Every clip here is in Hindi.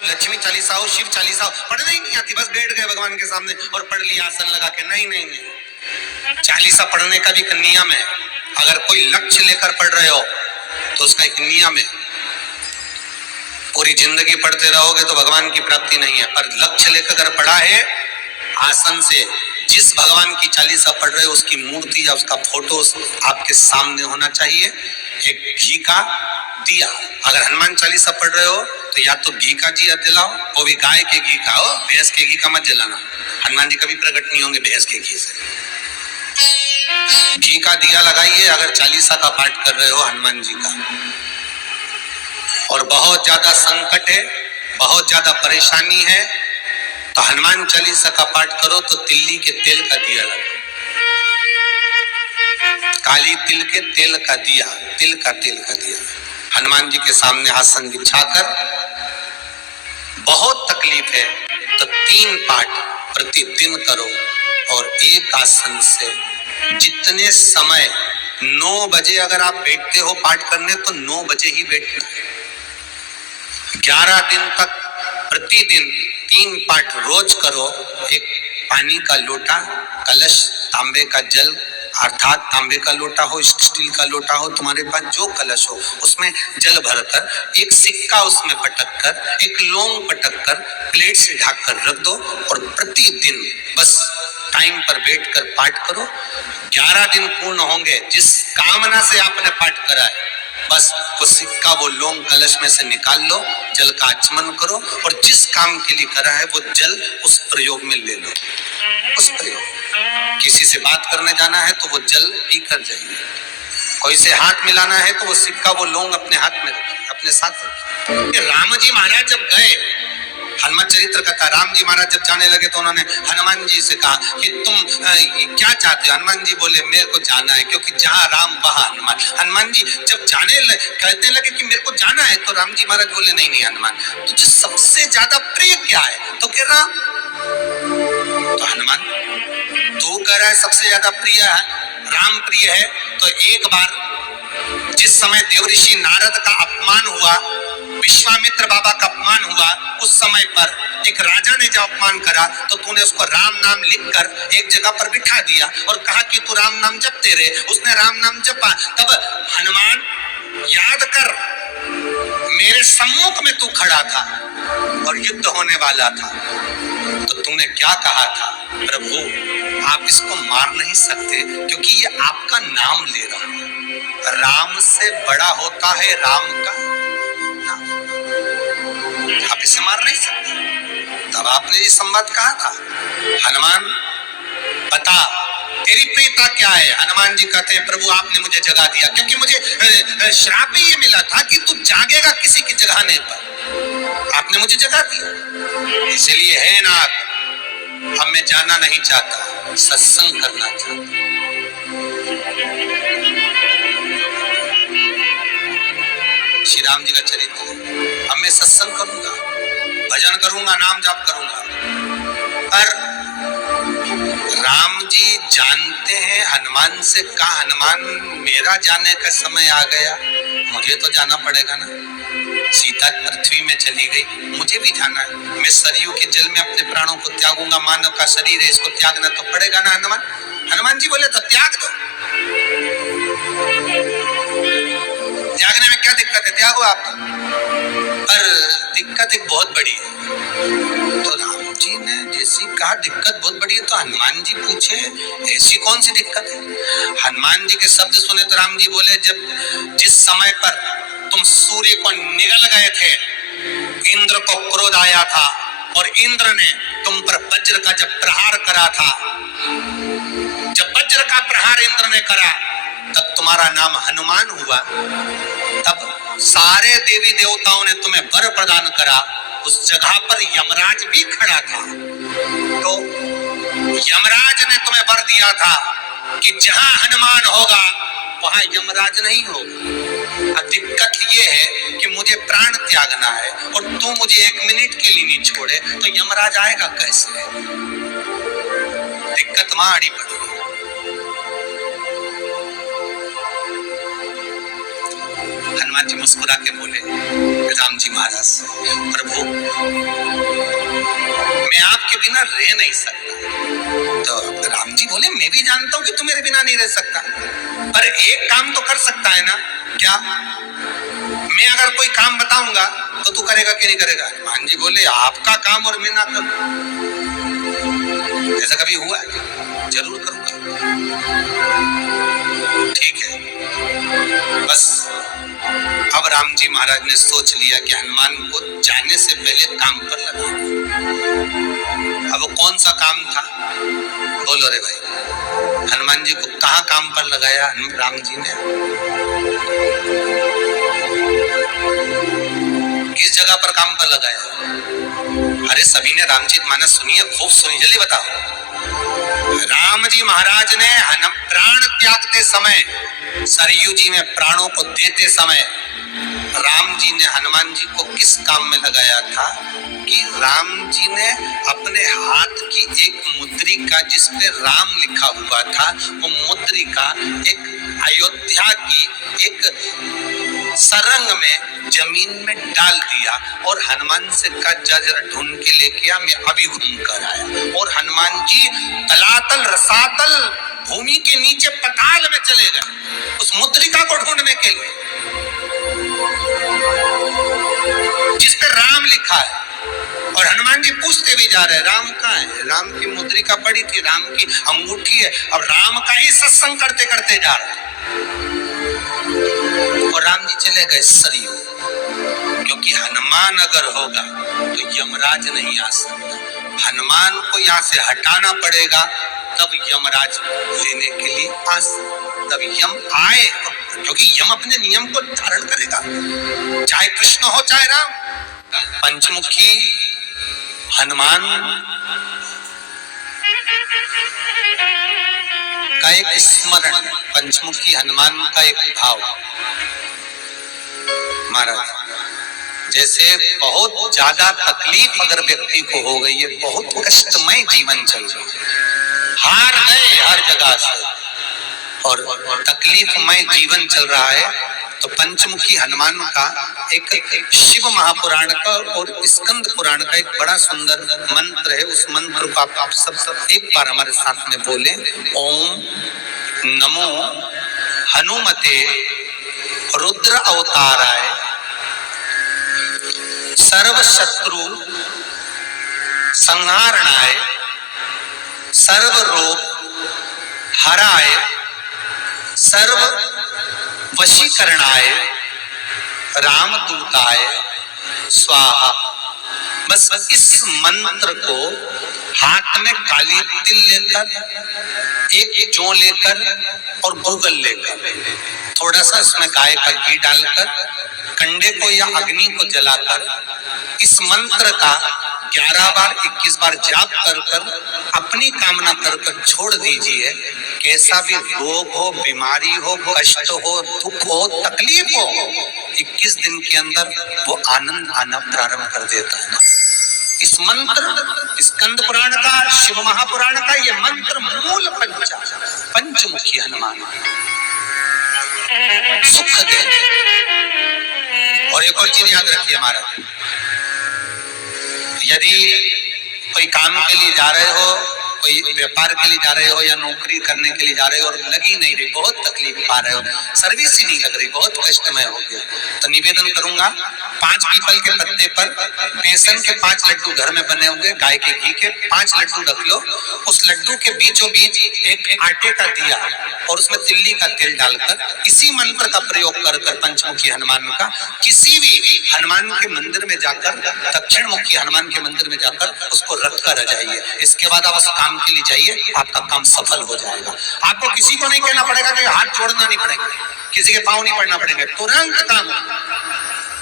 लक्ष्मी चालीसा हो, शिव चालीसा हो, पढ़ने ही नहीं आती, बस बैठ गए भगवान के सामने और पढ़ लिया आसन लगा के। नहीं नहीं नहीं, चालीसा पढ़ने का भी एक नियम है। अगर कोई लक्ष्य लेकर पढ़ रहे हो तो उसका एक नियम है। पूरी जिंदगी पढ़ते रहोगे तो भगवान की प्राप्ति नहीं है, पर लक्ष्य लेकर अगर पढ़ा है आसन से, जिस भगवान की चालीसा पढ़ रहे हो उसकी मूर्ति या उसका फोटो आपके सामने होना चाहिए। एक घी का दिया, अगर हनुमान चालीसा पढ़ रहे हो तो या तो घी का दिया जलाओ, वो भी गाय के घी का हो, भैंस के घी का मत जलाना। हनुमान जी कभी प्रकट नहीं होंगे भैंस के घी से। घी का दिया लगाइए अगर चालीसा का पाठ कर रहे हो हनुमान जी का। और बहुत ज्यादा संकट है, बहुत ज्यादा परेशानी है तो हनुमान चालीसा का पाठ करो तो तिल्ली के तेल का दिया लगाओ, काली तिल के तेल का दिया, तिल का तेल का दिया हनुमान जी के सामने आसन बिछाकर। बहुत तकलीफ है तो 3 पाठ प्रतिदिन करो और एक आसन से। जितने समय 9 बजे अगर आप बैठते हो पाठ करने तो 9 बजे ही बैठना है। 11 दिन तक प्रतिदिन 3 पाठ रोज करो। एक पानी का लोटा, कलश, तांबे का जल अर्थात तांबे का लोटा हो, स्टील का लोटा हो, तुम्हारे पास जो कलश हो उसमें जल भरकर एक सिक्का उसमें पटक कर, एक लौंग पटक कर प्लेट से ढक कर रख दो और प्रतिदिन बस टाइम पर बैठकर पाठ करो। 11 दिन पूर्ण होंगे, जिस कामना से आपने पाठ करा है बस वो सिक्का, वो लौंग कलश में से निकाल लो, जल का आचमन करो और जिस काम के लिए करा है वो जल उस प्रयोग में ले लो। उस प्रयोग, किसी से बात करने जाना है तो वो जल पी कर जाइए, कोई से हाथ मिलाना है तो वो सिक्का, वो लौंग अपने हाथ में रखिए, अपने साथ रखिए। राम जी महाराज जब गए, हनुमान चरित्र कथा, राम जी महाराज जब जाने लगे तो उन्होंने हनुमान जी से कहा कि तुम क्या चाहते हो? हनुमान जी बोले मेरे को जाना है, क्योंकि जहाँ राम वहाँ हनुमान। हनुमान जी जब कहने लगे कि मेरे को जाना है तो राम जी महाराज बोले नहीं नहीं हनुमान, तुझे सबसे ज्यादा प्रिय क्या है? तो कह राम। तो हनुमान तू कह रहा है सबसे ज्यादा प्रिय है राम, प्रिय है तो एक बार जिस समय देवऋषि नारद का अपमान हुआ, विश्वामित्र बाबा का अपमान हुआ, उस समय पर एक राजा ने जब अपमान करा तो तूने उसको राम नाम लिखकर एक जगह पर बिठा दिया और कहा कि तू राम नाम जपते रहे। उसने राम नाम जपा। तब हनुमान याद कर, मेरे सम्मुख में तू खड़ा था और युद्ध होने वाला था तो तूने क्या कहा था? प्रभु आप इसको मार नहीं सकते क्योंकि ये आपका नाम ले रहा है। राम से बड़ा होता है राम का नाम, आप इसे मार नहीं सकते। तब आपने ये संवाद कहा था, हनुमान बता तेरी प्रियता क्या है? हनुमान जी कहते हैं प्रभु आपने मुझे जगा दिया, क्योंकि मुझे श्राप ही ये मिला था कि तू जागेगा किसी की जगाने पर, आपने मुझे जगा दिया। इसलिए है नाथ, अब मैं जाना नहीं चाहता, सत्संग करना चाहता। श्री राम जी का चरित्र, अब मैं सत्संग करूंगा, भजन करूंगा, नाम जाप करूंगा। पर राम जी जानते हैं हनुमान से कहा, हनुमान मेरा जाने का समय आ गया, मुझे तो जाना पड़ेगा ना। सीता पृथ्वी में चली गई, मुझे भी जाना है। मैं सरयू के जल में अपने प्राणों को त्यागूंगा, मानव का शरीर है इसको त्यागना तो पड़ेगा ना हनुमान। हनुमान जी बोले तो त्याग दो, त्यागने में क्या दिक्कत है, त्यागो आप। पर दिक्कत एक बहुत बड़ी है। तो राम जी ने जैसी कहा दिक्कत बहुत बड़ी है तो हनुमान जी पूछे ऐसी कौन सी दिक्कत है? हनुमान जी के शब्द सुने तो राम जी बोले, जब जिस समय पर तुम सूर्य को निगल गए थे, इंद्र को क्रोध आया था और इंद्र ने तुम पर वज्र का जब प्रहार करा था, जब वज्र का प्रहार इंद्र ने करा तब तुम्हारा नाम हनुमान हुआ। तब सारे देवी देवताओं ने तुम्हें वर प्रदान करा। उस जगह पर यमराज भी खड़ा था, तो यमराज ने तुम्हें वर दिया था कि जहां हनुमान होगा वहां यमराज नहीं होगा। अब दिक्कत ये है कि मुझे प्राण त्यागना है और तू मुझे 1 मिनट के लिए नहीं छोड़े तो यमराज आएगा कैसे? दिक्कत वहां अड़ी पड़ी। हनुमान जी मुस्कुरा के बोले, राम जी महाराज से, प्रभु मैं आपके बिना रह नहीं सकता। तो राम जी बोले मैं भी जानता हूं कि तू मेरे बिना नहीं रह सकता, पर एक काम तो कर सकता है ना। क्या? मैं अगर कोई काम बताऊंगा तो तू करेगा कि नहीं करेगा? हनुमान जी बोले आपका काम और मैं ना करूं, ऐसा कभी हुआ है? जरूर करूंगा। ठीक है। बस अब राम जी महाराज ने सोच लिया कि हनुमान को जाने से पहले काम पर लगाऊंगा। अब वो कौन सा काम था? बोलो रे भाई। हनुमान जी को कहाँ काम पर लगाया राम जी ने? किस जगह पर काम पर लगाया? अरे सभी ने रामचरितमानस सुनी है, खूब सुनी, जल्दी बताओ। राम जी महाराज ने प्राण त्यागते समय, सरयू जी में प्राणों को देते समय राम जी ने हनुमान जी को किस काम में लगाया था कि राम जी ने अपने हाथ की एक मुद्रिका जिस पे राम लिखा हुआ था, वो मुद्रिका एक अयोध्या की एक सरंग में जमीन में डाल दिया और हनुमान से का जरा ढूंढ के लेके आ, मैं अभी घूम कर आया। और हनुमान जी तलातल रसातल भूमि के नीचे पताल में चले गए उस मुद्रिका को ढूंढने के लिए जिस पे राम लिखा है। और हनुमान जी पूछते भी जा रहे हैं राम कहाँ है? राम की मुद्रिका पड़ी थी, राम की अंगूठी है। अब राम का ही सत्संग करते करते जा रहे और राम जी चले गए सरयू, क्योंकि हनुमान अगर होगा तो यमराज नहीं आ सकता। हनुमान को यहाँ से हटाना पड़ेगा तब यमराज लेने के लिए आ सकता, तब यम आए, क्योंकि यम अपने नियम को धारण करेगा, चाहे कृष्ण हो चाहे राम। पंचमुखी हनुमान का एक स्मरण, पंचमुखी हनुमान का एक भाव। महाराज जैसे बहुत ज्यादा तकलीफ अगर व्यक्ति को हो गई है, बहुत कष्टमय जीवन चल रहा है, हार गए हर जगह से और तकलीफमय जीवन चल रहा है, तो पंचमुखी हनुमान का एक शिव महापुराण का और स्कंद पुराण का एक बड़ा सुंदर मंत्र है। उस मंत्र को आप सब एक बार हमारे साथ में बोले। ओम नमो हनुमते रुद्र अवताराय सर्व शत्रु संहारणाय सर्व रोग हराय सर्व वशीकरणाय रामदूताय स्वाहा। बस इस मंत्र को हाथ में काली तिल लेकर, एक जौ लेकर और गूगल लेकर, थोड़ा सा इसमें गाय का घी डालकर, कंडे को या अग्नि को जलाकर इस मंत्र का 11 बार 21 बार जाप कर अपनी कामना कर छोड़ दीजिए। कैसा भी रोग हो, बीमारी हो, कष्ट हो, दुख हो, तकलीफ हो, 21 दिन के अंदर वो आनंद आना प्रारंभ कर देता है। इस मंत्र स्कंद पुराण का, शिव महापुराण का ये मंत्र मूल पंचमुखी हनुमान सुख दे। और एक और चीज याद रखिए हमारा, यदि कोई काम के लिए जा रहे हो, कोई व्यापार के लिए जा रहे हो या नौकरी करने के लिए जा रहे हो और लगी नहीं रही, बहुत तकलीफ पा रहे हो, सर्विस ही नहीं लग रही, बहुत कष्टमय हो गया, तो निवेदन करूंगा 5 पीपल के पत्ते पर बेसन के 5 लड्डू घर में बने हुए, गाय के घी के 5 लड्डू रख लो। उस लड्डू के बीचों बीच एक आटे का दिया और उसमें तिल्ली का तेल डालकर इसी मंत्र का प्रयोग कर पंचमुखी हनुमान का किसी भी हनुमान के मंदिर में जाकर, दक्षिण मुखी हनुमान के मंदिर में जाकर उसको रख कर जाइए। इसके बाद आप उस काम के लिए जाइए, आपका काम सफल हो जाएगा। आपको किसी को नहीं कहना पड़ेगा कि हाथ जोड़ना नहीं पड़ेगा, किसी के पांव नहीं पड़ना पड़ेगा, तुरंत काम।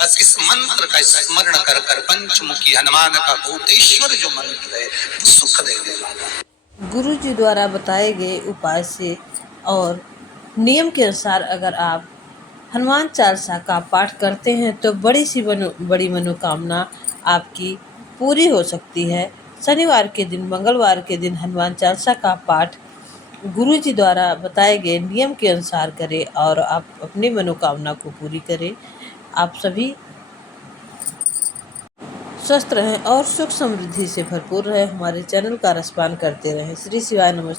बस इस मंत्र का स्मरण कर पंचमुखी हनुमान का भूतेश्वर जो मंत्र है वो सुख देने वाला। गुरु जी द्वारा बताए गए उपाय से और नियम के अनुसार अगर आप हनुमान चालीसा का पाठ करते हैं तो बड़ी मनोकामना आपकी पूरी हो सकती है। शनिवार के दिन, मंगलवार के दिन हनुमान चालीसा का पाठ गुरु जी द्वारा बताए गए नियम के अनुसार करें और आप अपनी मनोकामना को पूरी करें। आप सभी स्वस्थ रहें और सुख समृद्धि से भरपूर रहें। हमारे चैनल का रसपान करते रहें। श्री शिवाय नमः।